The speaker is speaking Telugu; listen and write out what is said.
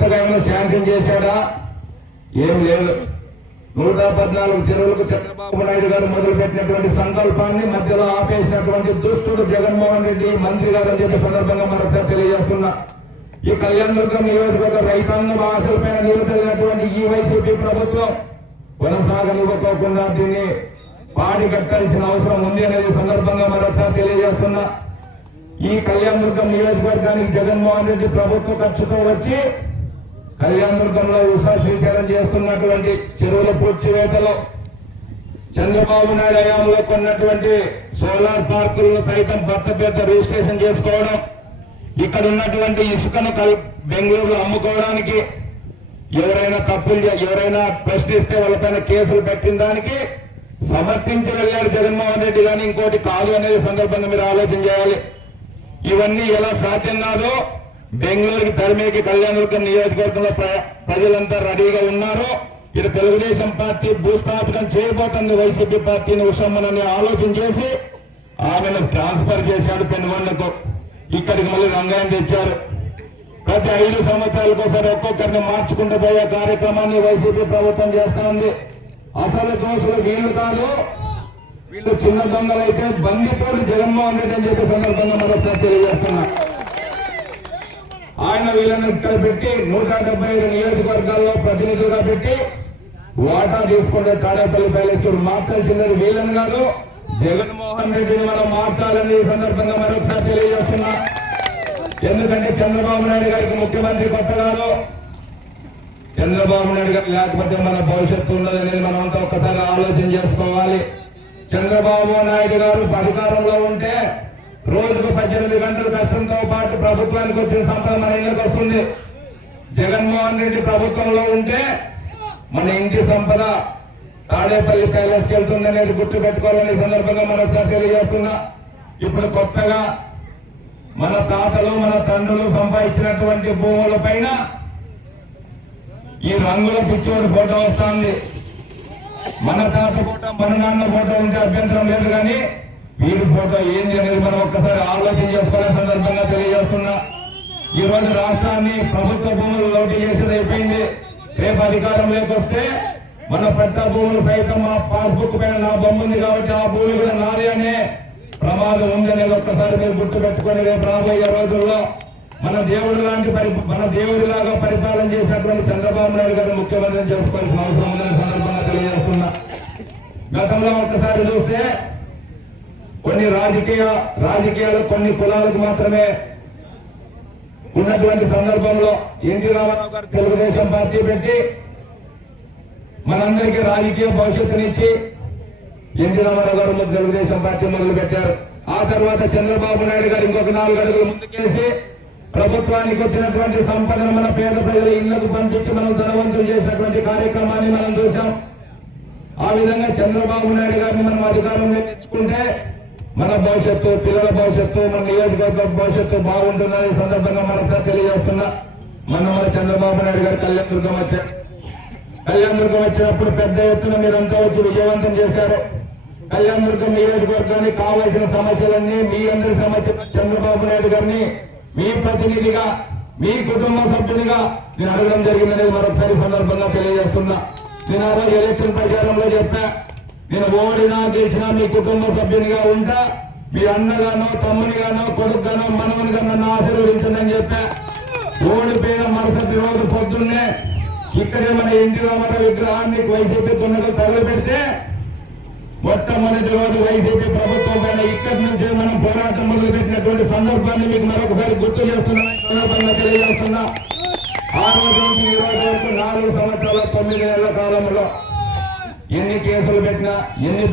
కొత్తగా ఏమైనా శాంక్షన్ చేశాడా? ఏం లేదు. 114 చెరువులకు చంద్రబాబు నాయుడు గారు మొదలుపెట్టినటువంటి సంకల్పాన్ని మధ్యలో ఆపేసినటువంటి దుష్టుడు జగన్మోహన్ రెడ్డి మంత్రి గారు అని చెప్పే సందర్భంగా మరొకసారి తెలియజేస్తున్నా. ఈ కళ్యాణదుర్గం నియోజకవర్గ రైతాంగం ఆశలపైన నిలువెత్తినటువంటి ఈ వైసీపీ ప్రభుత్వం కొనసాగనివ్వకోకుండా దీన్ని పాడి కట్టాల్సిన అవసరం ఉంది అనేది సందర్భంగా మరొకసారి తెలియజేస్తున్నా. ఈ కళ్యాణదుర్గం నియోజకవర్గానికి జగన్మోహన్ రెడ్డి ప్రభుత్వ ఖర్చుతో వచ్చి కళ్యాణదుర్గంలో ఉషా శ్రీచరణ చేస్తున్నటువంటి చెరువుల పూడ్చివేతలో చంద్రబాబు నాయుడు హయాంలో కొన్నటువంటి సోలార్ పార్కులను సైతం భర్త రిజిస్ట్రేషన్ చేసుకోవడం, ఇక్కడ ఉన్నటువంటి ఇసుకను బెంగళూరులో అమ్ముకోవడానికి ఎవరైనా ప్రశ్నిస్తే వాళ్ళపైన కేసులు పెట్టిన దానికి సమర్థించి వెళ్ళాడు జగన్మోహన్ రెడ్డి. కానీ ఇంకోటి కాదు అనేది సందర్భంగా మీరు ఆలోచన చేయాలి. ఇవన్నీ ఎలా సాధ్యం కాదో బెంగళూరుకి తరిమేకి కళ్యాణదుర్గం నియోజకవర్గంలో ప్రజలంతా రెడీగా ఉన్నారు. ఇది తెలుగుదేశం పార్టీ భూస్థాపితం చేయబోతుంది వైసీపీ పార్టీని ఉషమ్మనని ఆలోచన చేసి ఆమెను ట్రాన్స్ఫర్ చేశాడు పెనుగొండకు. ఇక్కడికి మళ్ళీ రంగాన్ని తెచ్చారు. ప్రతి 5 సంవత్సరాలకోసారి ఒక్కొక్కరిని మార్చుకుంటూ పోయే కార్యక్రమాన్ని వైసీపీ ప్రభుత్వం చేస్తా ఉంది. అసలు దోషులు వీళ్ళు కాదు, వీళ్ళు చిన్న దొంగలైతే బందిపోలు జగన్మోహన్ రెడ్డి అని చెప్పే సందర్భంగా మరొకసారి తెలియజేస్తున్నా. ఆయన వీళ్ళని ఇక్కడ పెట్టి 175 నియోజకవర్గాల్లో ప్రతినిధులుగా పెట్టి వాటా తీసుకుంటే తాడేపల్లి ప్యాలెస్ మార్చాల్సిందని వీళ్ళని కాదు జగన్మోహన్ రెడ్డిని మనం మార్చాలని ఈ సందర్భంగా మరొకసారి తెలియజేస్తున్నా. ఎందుకంటే చంద్రబాబు నాయుడు గారికి ముఖ్యమంత్రి కొత్త కాదు. చంద్రబాబు నాయుడు గారు లేకపోతే మన భవిష్యత్తు ఉండదనేది మనమంతా ఒక్కసారి ఆలోచన చేసుకోవాలి. చంద్రబాబు నాయుడు గారు అధికారంలో ఉంటే రోజుకు 18 గంటలు కష్టంతో పాటు ప్రభుత్వానికి వచ్చిన సంపద మన ఇళ్ళకి వస్తుంది. జగన్మోహన్ రెడ్డి ప్రభుత్వంలో ఉంటే మన ఇంటి సంపద తాడేపల్లి ప్యాలెస్కి వెళ్తుంది అనేది గుర్తు పెట్టుకోవాలని సందర్భంగా మరొకసారి తెలియజేస్తున్నా. ఇప్పుడు కొత్తగా మన తాతలు మన తండ్రులు సంపాదించినటువంటి భూముల పైన ఈ రంగుల పిచ్చోడి ఫోటో వస్తుంది. మన తాత ఫోటో మన నాన్న ఫోటో ఉంటే అభ్యంతరం లేదు, కానీ వీరి ఫోటో ఏంది అనేది మనం ఒక్కసారి ఆలోచన చేసుకోవాలని సందర్భంగా తెలియజేస్తున్నా. ఈ రోజు రాష్ట్రాన్ని ప్రభుత్వ భూములు లోటు చేసేది అయిపోయింది. రేపు అధికారంలోకి వస్తే మన పట్టా భూములు సైతం మా పాస్బుక్ పైన నా బొమ్మ ఉంది కాబట్టి ఆ భూమి కూడా నాదే అనే ప్రమాదం ఉందనేది ఒక్కసారి మీరు గుర్తు పెట్టుకుని రేపు రాబోయే రోజుల్లో మన దేవుడిలాగా పరిపాలన చేసినటువంటి చంద్రబాబు నాయుడు గారిని ముఖ్యమంత్రిని చేసుకోవాల్సిన అవసరం ఉందని సందర్భంగా తెలియజేస్తున్నా. గతంలో ఒక్కసారి చూస్తే కొన్ని రాజకీయాలు కొన్ని కులాలకు మాత్రమే ఉన్నటువంటి సందర్భంలో ఎన్టీ రామారావు గారు తెలుగుదేశం పార్టీ పెట్టి మనందరికీ రాజకీయ భవిష్యత్తునిచ్చి ఎన్టీ రామారావు గారు తెలుగుదేశం పార్టీ మొదలు పెట్టారు. ఆ తర్వాత చంద్రబాబు నాయుడు గారు ఇంకొక 4 అడుగులు ముందుకేసి ప్రభుత్వానికి వచ్చినటువంటి సంపదను మన పేద ప్రజల ఇళ్లకు పంపించి మనం ధనవంతులు చేసినటువంటి కార్యక్రమాన్ని మనం చూసాం. ఆ విధంగా చంద్రబాబు నాయుడు గారిని మనం అధికారంలో తెచ్చుకుంటే మన భవిష్యత్తు, పిల్లల భవిష్యత్తు, మన నియోజకవర్గ భవిష్యత్తు బాగుంటుందని సందర్భంగా మరొకసారి తెలియజేస్తున్నా. మన చంద్రబాబు నాయుడు గారు కళ్యాణదుర్గం వచ్చారు. కళ్యాణదుర్గం వచ్చినప్పుడు పెద్ద ఎత్తున మీరంతా వచ్చి విజయవంతం చేశారు. కళ్యాణదుర్గం నియోజకవర్గానికి కావాల్సిన సమస్యలన్నీ మీ అందరి సమస్య చంద్రబాబు నాయుడు గారిని మీ ప్రతినిధిగా, మీ కుటుంబ సభ్యునిగా నేను అడగడం జరిగిందనేది మరొకసారి సందర్భంగా తెలియజేస్తున్నా. నేను ఆ రోజు ఎలక్షన్ ప్రచారంలో చెప్పా, నేను ఓడినా గెలిచినా మీ కుటుంబ సభ్యునిగా ఉంటా, మీ అన్నగానో తమ్మునిగానో కొడుకుగానో మనవనిగా నన్ను ఆశీర్వదించండి చెప్పా. ఓడిపోయిన మరుసటి రోజు పొద్దున్నే ఇక్కడే మన ఎన్టీ రామారావు విగ్రహాన్ని వైసీపీ దున్నకు తగలబెడితే మొట్టమొదటి రోజు వైసీపీ ప్రభుత్వం పైన ఇక్కడి నుంచే మనం పోరాటం మొదలుపెట్టినటువంటి సందర్భాన్ని మీకు మరొకసారి గుర్తు చేస్తున్నా, సందర్భంగా తెలియజేస్తున్నా. ఆ రోజు నుంచి ఈ రోజు వరకు 4 సంవత్సరాల 9 నెలల కాలంలో ఎన్ని కేసులు పెట్టినా, ఎన్ని